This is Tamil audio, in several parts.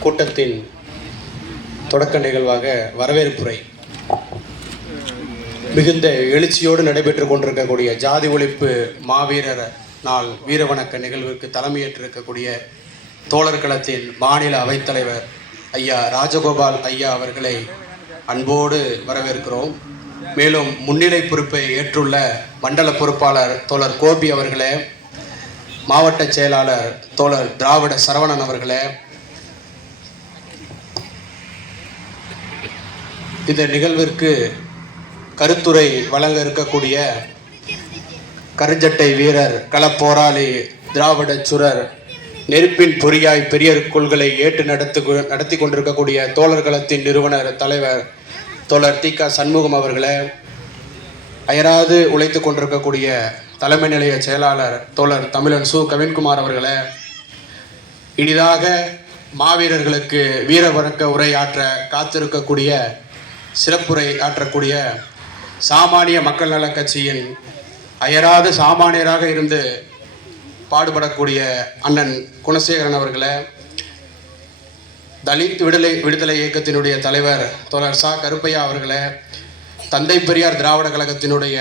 கூட்டத்தின் தொடக்க நிகழ்வாக வரவேற்புரை. மிகுந்த எழுச்சியோடு நடைபெற்றுக் கொண்டிருக்கக்கூடிய ஜாதி ஒழிப்பு மாவீரர் நாள் வீரவணக்க நிகழ்வுக்கு தலைமையேற்றிருக்கக்கூடிய தோழர் களத்தின் மாநில அவைத்தலைவர் ஐயா ராஜகோபால் ஐயா அவர்களை அன்போடு வரவேற்கிறோம். மேலும் முன்னிலை பொறுப்பை ஏற்றுள்ள மண்டல பொறுப்பாளர் தோழர் கோபி அவர்களே மாவட்ட செயலாளர் தோழர் திராவிட சரவணன் அவர்களே இந்த நிகழ்விற்கு கருத்துரை வழங்க இருக்கக்கூடிய கருஞ்சட்டை வீரர் களப்போராளி திராவிட சுரர் நெருப்பின் பொறியாய் பெரியர் கொள்களை ஏற்று நடத்து நடத்தி கொண்டிருக்கக்கூடிய தோழர்களத்தின் நிறுவனர் தலைவர் தோழர் தி க சண்முகம் அவர்களை அயராது உழைத்து கொண்டிருக்கக்கூடிய தலைமை நிலைய செயலாளர் தோழர் தமிழன் சு. கவின்குமார் அவர்களை இனிதாக மாவீரர்களுக்கு வீர வணக்க உரையாற்ற காத்திருக்கக்கூடிய சிறப்புரை ஆற்றக்கூடிய சாமானிய மக்கள் நலக் கட்சியின் அயராது சாமானியராக இருந்து பாடுபடக்கூடிய அண்ணன் குணசேகரன் அவர்களை தலித் விடுதலை விடுதலை இயக்கத்தினுடைய தலைவர் தோழர் சா. கருப்பையா அவர்களே தந்தை பெரியார் திராவிட கழகத்தினுடைய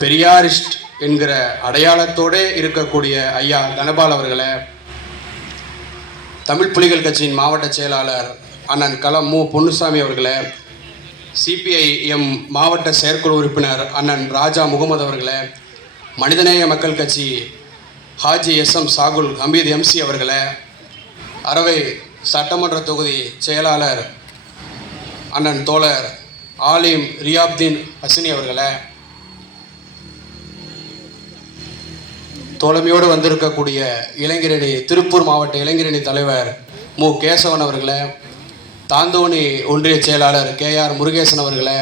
பெரியாரிஸ்ட் என்கிற அடையாளத்தோடே இருக்கக்கூடிய ஐயா தனபால் அவர்களே தமிழ் புலிகள் கட்சியின் மாவட்ட செயலாளர் அண்ணன் களம் மு. பொன்னுசாமி அவர்களே சிபிஐஎம் மாவட்ட செயற்குழு உறுப்பினர் அண்ணன் ராஜா முகமது அவர்களே மனிதநேய மக்கள் கட்சி Haji S. M. Sahul Hameed MC அவர்களே அரவை சட்டமன்ற தொகுதி செயலாளர் அண்ணன் தோழர் ஆலிம் ரியாப்தீன் ஹசினி அவர்களை தோழமையோடு வந்திருக்கக்கூடிய இளைஞரணி திருப்பூர் மாவட்ட இளைஞரணி தலைவர் மு. கேசவன் அவர்களே தாந்தோணி ஒன்றிய செயலாளர் கே. ஆர். முருகேசன் அவர்களே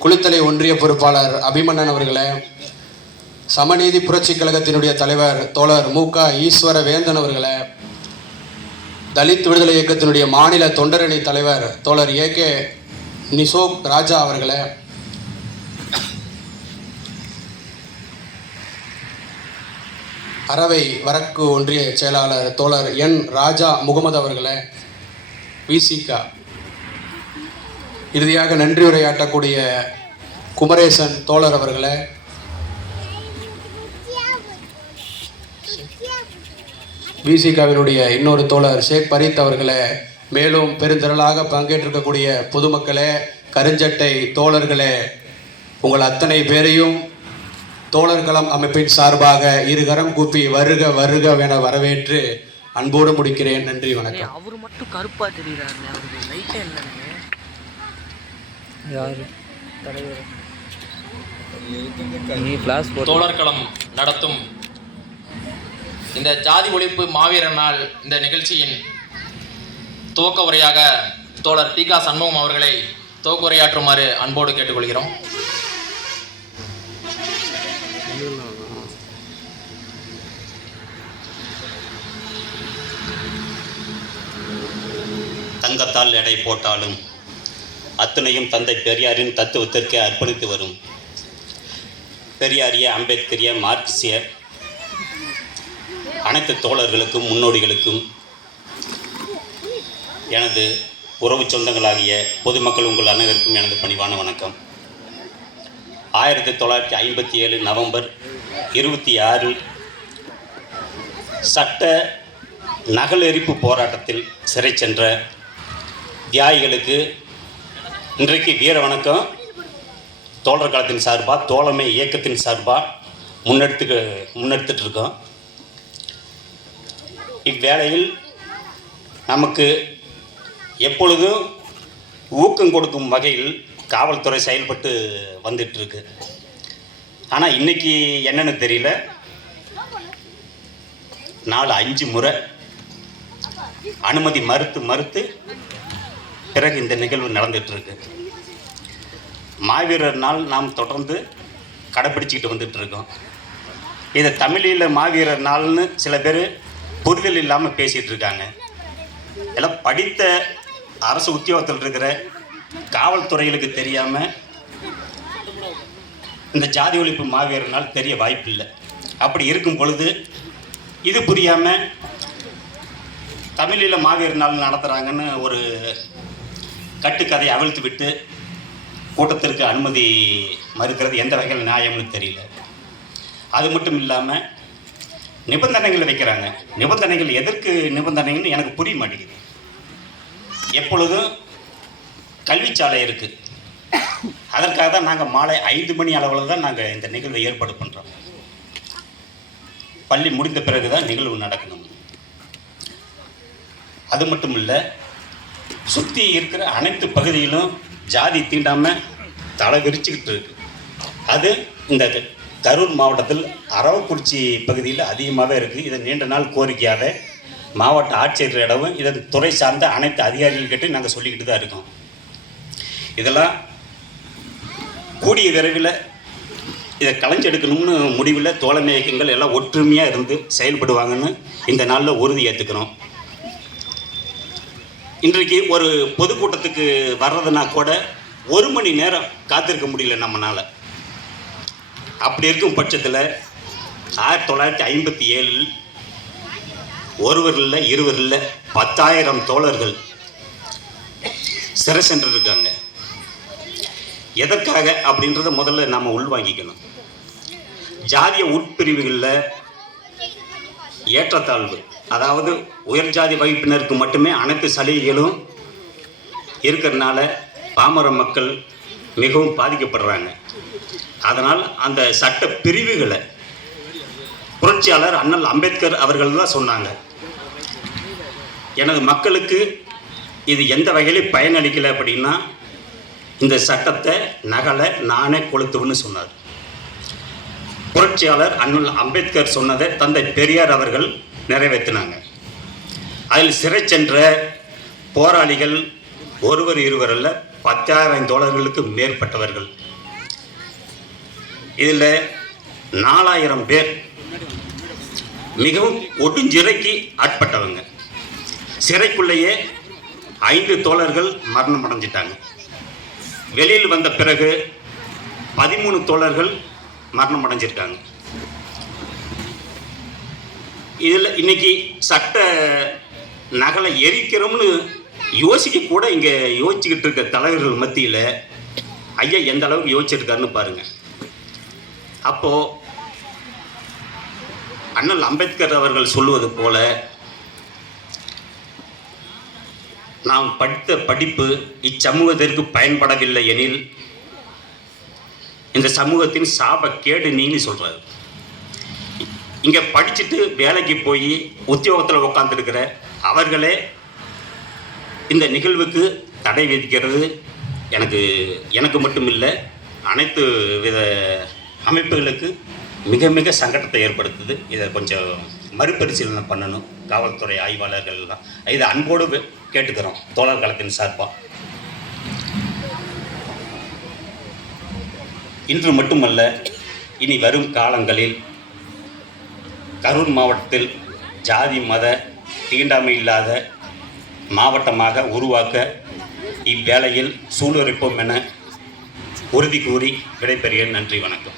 குளித்தலை ஒன்றிய பொறுப்பாளர் அபிமன்னன் அவர்களே சமநீதி புரட்சிக் கழகத்தினுடைய தலைவர் தோழர் மு. க. ஈஸ்வர வேந்தன் அவர்களை தலித் விடுதலை இயக்கத்தினுடைய மாநில தொண்டரணி தலைவர் தோழர் ஏ கே நிசோக் ராஜா அவர்களே. அறவை வரக்கு ஒன்றிய செயலாளர் தோழர் என் ராஜா முகமது அவர்களே விசிகா இறுதியாக நன்றி உரையாற்றக்கூடிய குமரேசன் தோழர் அவர்களே விசிகாவினுடைய இன்னொரு தோழர் ஷேக் பரீத் அவர்களே மேலும் பெருந்திரளாக பங்கேற்றிருக்கக்கூடிய பொதுமக்களே கருஞ்சட்டை தோழர்களே உங்கள் அத்தனை பேரையும் தோழர்களம் அமைப்பின் சார்பாக இருகரம் கூப்பி வருக வருக என வரவேற்று அன்போடு முடிக்கிறேன். நன்றி வணக்கம். அவர் மட்டும் கருப்பா யார்? தலைவர். போட்டு தோழர்களம் நடத்தும் இந்த ஜாதி ஒழிப்பு மாவீரர் நாள் இந்த நிகழ்ச்சியின் துவக்க உரையாக தோழர் டி கா சண்முகம் அவர்களை துவக்க உரையாற்றுமாறு அன்போடு கேட்டுக்கொள்கிறோம். தங்கத்தால் எடை போட்டாலும் அத்துணையும் தந்தை பெரியாரின் தத்துவத்திற்கு அர்ப்பணித்து வரும். பெரியாரிய அம்பேத்கரிய மார்க்சிய அனைத்து தோழர்களுக்கும் முன்னோடிகளுக்கும் எனது உறவு சொந்தங்களாகிய பொதுமக்கள் உங்கள் அனைவருக்கும் எனது பணிவான வணக்கம். ஆயிரத்தி தொள்ளாயிரத்தி ஐம்பத்தி ஏழு நவம்பர் இருபத்தி ஆறு சட்ட நகல் எரிப்பு போராட்டத்தில் சிறை சென்ற தியாகிகளுக்கு இன்றைக்கு வீர வணக்கம். தோழர் காலத்தின் சார்பாக தோழமை இயக்கத்தின் சார்பாக முன்னெடுத்து முன்னெடுத்துட்ருக்கோம் இவ்வேளையில் நமக்கு எப்பொழுதும் ஊக்கம் கொடுக்கும் வகையில் காவல்துறை செயல்பட்டு வந்துட்டுருக்கு. ஆனால் இன்னைக்கு என்னென்னு தெரியல. நாலு அஞ்சு முறை அனுமதி மறுத்து மறுத்து பிறகு இந்த நிகழ்வு நடந்துகிட்ருக்கு மாவீரர் நாள் நாம் தொடர்ந்து கடைப்பிடிச்சிக்கிட்டு வந்துட்டுருக்கோம். இதை தமிழில் மாவீரர் நாள்னு சில பேர் புரிதல் இல்லாமல் பேசிகிட்டு இருக்காங்க. எல்லாம் படித்த அரசு உத்தியோகத்தில் இருக்கிற காவல்துறைகளுக்கு தெரியாமல் இந்த ஜாதி ஒழிப்பு மாவீரனால் தெரிய வாய்ப்பில்லை. அப்படி இருக்கும் பொழுது இது புரியாமல் தமிழில் மாவீரர் நாள் நடத்துகிறாங்கன்னு ஒரு கட்டுக்கதையை அவிழ்த்து விட்டு கூட்டத்திற்கு அனுமதி மறுக்கிறது எந்த வகையில் நியாயம்னு தெரியல. அது மட்டும் இல்லாமல் நிபந்தனைகள் வைக்கிறாங்க. நிபந்தனைகள் எதற்கு நிபந்தனைகள்னு எனக்கு புரிய மாட்டேங்குது. எப்பொழுதும் கல்விச்சாலை இருக்குது அதற்காக தான் நாங்கள் மாலை ஐந்து மணி அளவில் தான் நாங்கள் இந்த நிகழ்வை ஏற்பாடு பண்ணுறோம் பள்ளி முடிந்த பிறகு தான் நிகழ்வு நடக்கணும். அது மட்டும் இல்லை சுற்றி இருக்கிற அனைத்து பகுதியிலும் ஜாதி தீண்டாமல் தலை விரிச்சுக்கிட்டு இருக்கு. அது இந்த கரூர் மாவட்டத்தில் அரவக்குறிச்சி பகுதியில் அதிகமாகவே இருக்குது. இதை நீண்ட நாள் கோரிக்கையாக மாவட்ட ஆட்சியர்களிடமும் இதன் துறை சார்ந்த அனைத்து அதிகாரிகள்கிட்டையும் நாங்கள் சொல்லிக்கிட்டு தான் இருக்கோம். இதெல்லாம் கூடிய விரைவில் இதை களைஞ்செடுக்கணும்னு முடிவில் தோழமை இயக்கங்கள் எல்லாம் ஒற்றுமையாக இருந்து செயல்படுவாங்கன்னு இந்த நாளில் உறுதி ஏற்றுக்கிறோம். இன்றைக்கு ஒரு பொதுக்கூட்டத்துக்கு வர்றதுனா கூட ஒரு மணி நேரம் காத்திருக்க முடியல நம்மளால். அப்படி இருக்கும் பட்சத்தில் ஆயிரத்தி தொள்ளாயிரத்தி ஐம்பத்தி ஏழில் ஒருவர் இல்லை இருவர் இல்லை பத்தாயிரம் தோழர்கள் சிறை சென்றிருக்காங்க. எதற்காக அப்படின்றத முதல்ல நாம் உள்வாங்கிக்கணும். ஜாதிய உட்பிரிவுகளில் ஏற்றத்தாழ்வு அதாவது உயர் ஜாதி வகுப்பினருக்கு மட்டுமே அனைத்து சலுகைகளும் இருக்கிறதுனால பாமர மக்கள் மிகவும் பாதிக்கப்படுறாங்க. அதனால் அந்த சட்ட பிரிவுகளை புரட்சியாளர் அண்ணல் அம்பேத்கர் அவர்கள் தான் சொன்னாங்க. எனது மக்களுக்கு இது எந்த வகையிலும் பயனளிக்கலை அப்படின்னா இந்த சட்டத்தை நகலை நானே கொளுத்துவேன்னு சொன்னார். புரட்சியாளர் அண்ணல் அம்பேத்கர் சொன்னதை தந்தை பெரியார் அவர்கள் நிறைவேற்றினாங்க. அதில் சிறை சென்ற போராளிகள் ஒருவர் இருவர் அல்ல பத்தாயிரம் தோழர்களுக்கு மேற்பட்டவர்கள். இதில் நாலாயிரம் பேர் மிகவும் ஒடுஞ்சிறைக்கு ஆட்பட்டவங்க. சிறைக்குள்ளேயே ஐந்து தோழர்கள் மரணம் அடைஞ்சிட்டாங்க. வெளியில் வந்த பிறகு பதிமூணு தோழர்கள் மரணம் அடைஞ்சிருக்காங்க. இதில் இன்னைக்கு சட்ட நகலை எரிக்கிறோம்னு யோசிக்க கூட இங்கே யோசிச்சுக்கிட்டு இருக்க தலைவர்கள் மத்தியில் ஐயா எந்த அளவுக்கு யோசிச்சிருக்காருன்னு பாருங்க. அப்போது அண்ணல் அம்பேத்கர் அவர்கள் சொல்லுவது போல நாம் படித்த படிப்பு இச்சமூகத்திற்கு பயன்படவில்லை எனில் இந்த சமூகத்தின் சாப கேடு நீன்னு சொல்கிறாரு இங்கே படிச்சுட்டு வேலைக்கு போய் உத்தியோகத்தில் உட்காந்துருக்கிற அவர்களே இந்த நிகழ்வுக்கு தடை விதிக்கிறது எனக்கு எனக்கு மட்டும் இல்லை அனைத்து வித அமைப்புகளுக்கு மிக மிக சங்கடத்தை ஏற்படுத்துது. இதை கொஞ்சம் மறுபரிசீலனை பண்ணணும். காவல்துறை ஆய்வாளர்கள்லாம் இதை அன்போடு கேட்டுக்கிறோம் தோழர் களத்தின் சார்பாக இன்று மட்டுமல்ல இனி வரும் காலங்களில் கரூர் மாவட்டத்தில் ஜாதி மத தீண்டாமை இல்லாத மாவட்டமாக உருவாக்க இவ்வேளையில் சூளுரைப்போம் என உறுதி கூறி விடைபெறுகிறேன். நன்றி வணக்கம்.